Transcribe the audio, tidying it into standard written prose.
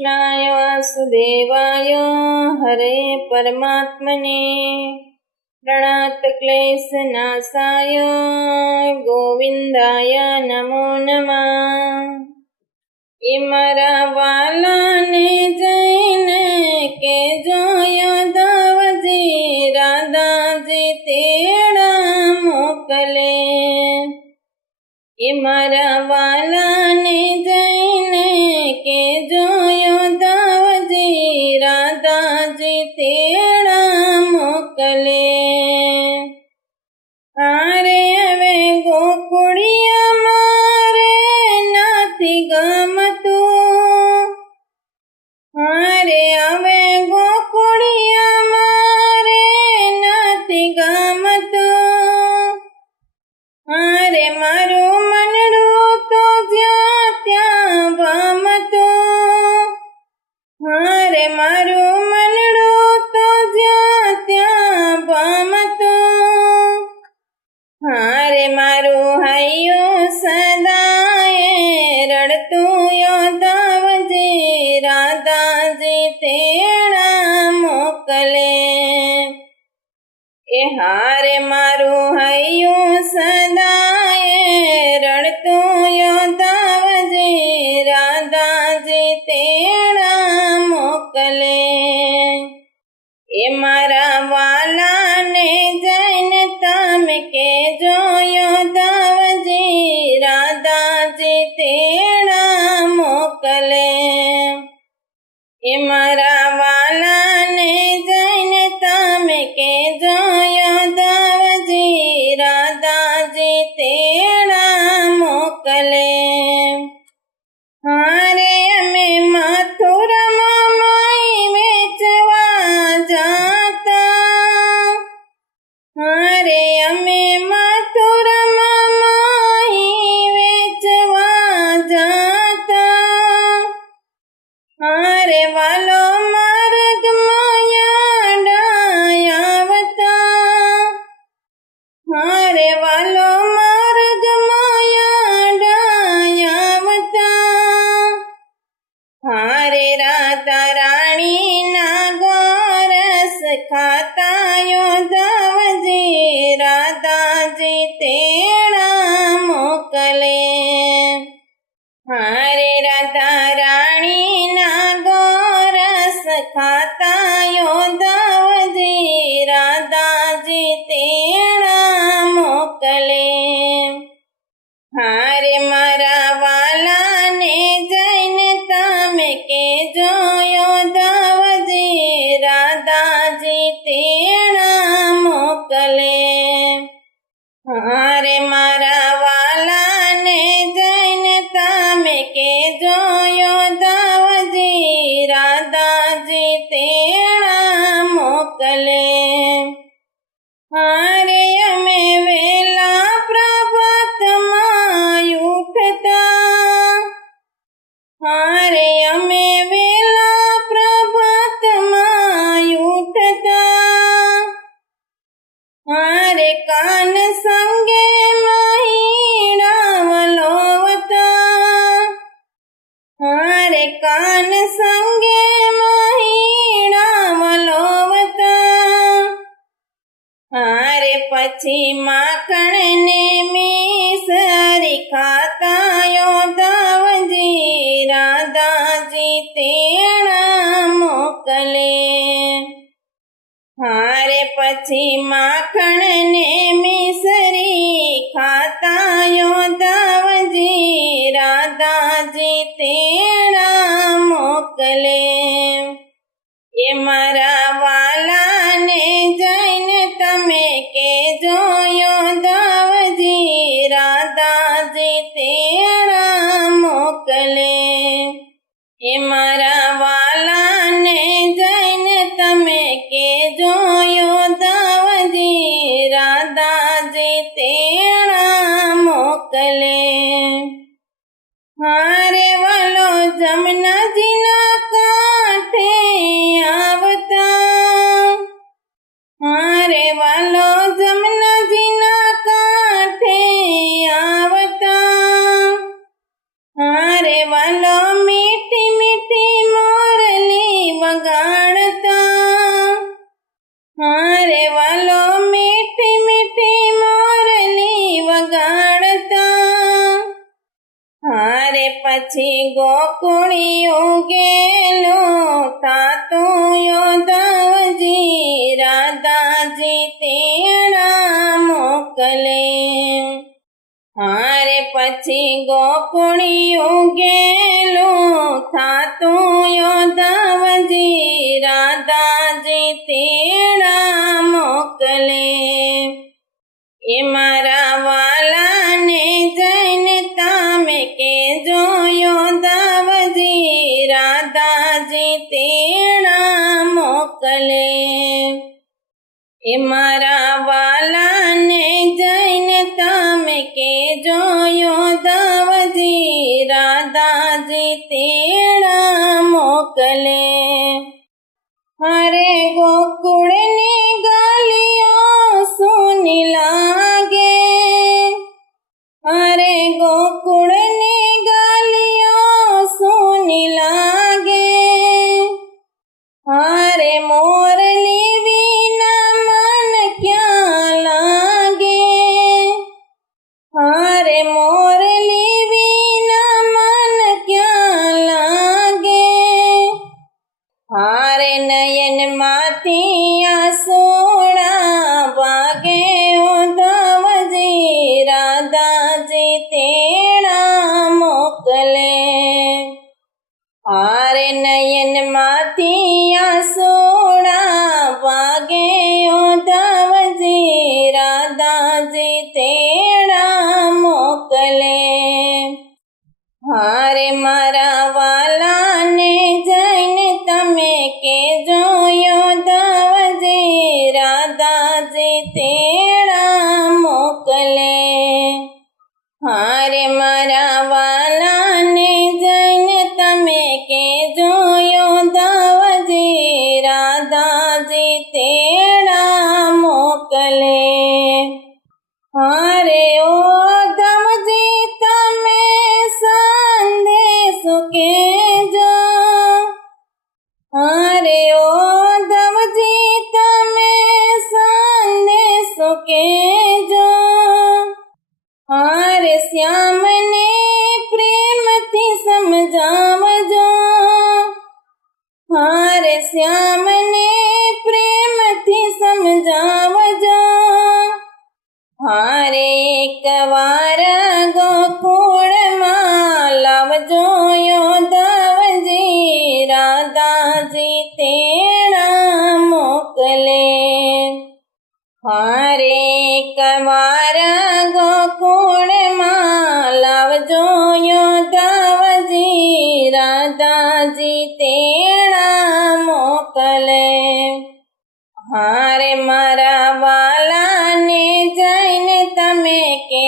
कृष्णाय वासुदेवाय हरे परमात्मने प्रणतक्लेशनाशाय गोविंदाय नमो नमः। ए मारा वालाने जईने के जोयो दावजी राधाजी तेड़ा मोकले। ए मारा वालाने जईने के जोयो दावजी राधाजी तेड़ा मोकले। आरे अवे गोकुड़िया मारे नाथी गमतू। आरे अवे गोकुड़िया मारे नाथी गमतू। आरे मारू मनडू तो ज्या त्या भमतू। आरे मारू मनडू तो ज्या त्या भमतू। हारे मारू हयो सदाए रड़तू यो दावजी राधाजी तेड़ा मोकले। ए हारे मारू हयो सदाए रड़तू यो दावजी राधाजी तेड़ा मोकले। ए मारा वाला ने जैन तम के जोयो दावजी राधाजी तेड़ा मोकले। ए मारा वाला ने जैन तम के जोयो दावजी राधाजी तेड़ा मोकले। हारे अमे मथुरा माई वेचवा जाता। हारे अमे मथुरा माई वेचवा जाता। हारे वालो मार्ग माया डायावता। हारे वालो मार्ग माया डायावता। हारे राधा रानी ना गोरस खाता यो दावजी राधाजी तेड़ा मोकले। हारे राधा रानी ना गोरस खाता यो दावजी राधाजी तेड़ा मोकले। हारे मारा वाला ने जैन तम के जोयो दावजी राधाजी तेड़ा मोकले। हारे मारा वाला ने जैन तम के जोयो दावजी राधाजी तेड़ा मोकले। हारे अमे वेला प्रभात माय उठता। हारे अमे वेला प्रभात माय उठता। हारे कान संगे महिड़ा वलोवता। हारे कान संगे महिड़ा वलोवता। हारे पछी माखण ने मिसरी खाता यो दावजी राधाजी तेड़ा मोकले। हारे पछी माखण ने मिसरी खाता यो दावजी राधाजी तेड़ा मोकले। ए मारा वाला ने जैन तमे के जोयो दावजी राधाजी तेड़ा मोकले। ए मारा वाला ने जैन तमे के जोयो दावजी राधाजी तेड़ा मोकले। हारे वालो जमुना जी ना कांठे आवता। પછી ગોકુળિયું ગેલું થાતું યોધવજી રાધાજી તેડા મોકલે હારે પછી ગોકુળિયું ગેલું થાતું યોધવજી રાધાજી તેડા મોકલે એ મારા વાલાને જઈને તમે કેજો યોધવજી રાધાજી તેડા મોકલે એ મારા વાલાને જઈને તમે કેજો યોધવજી રાધાજી તેડા મોકલે હરે ગોકુળની ગાલીઓ સુની લાગે હરે ગોકુળની ગાલીઓ સુની લાગે હરે મોરલી વિના મન ક્યાં લાગે હરે મોરલી વિના મન ક્યાં લાગે હારે નયન માંથી આસુડા વાગે ઉદ્ધવજી રાધાજી તેડા મોકલે હારે નયન માંથી આસુડા વાગે ઉદ્ધવજી રાધાજી તેડા મોકલે હારે મારા વાલાને જઈને તમે કેજો યોધવજી રાધાજી તેડા મોકલે હારે મારા વાલાને જઈને તમે કેજો યોધવજી રાધાજી તેડા મોકલે હારે ઉદ્ધવજી તમે સંદેશો કેજો હારે ઉદ્ધવજી તમે સંદેશો કેજો હારે શ્યામને પ્રેમથી સમજાવજો હારે શ્યામને પ્રેમથી સમજાવજો હારે એકવાર ગોકુળમાં લાવજો યોધવજી રાધાજી તેડા મોકલે હારે એકવાર ગોકુળમાં લાવજો યોધવજી રાધાજી તેડા મોકલે હારે મારા વાલાને જઈને તમે કે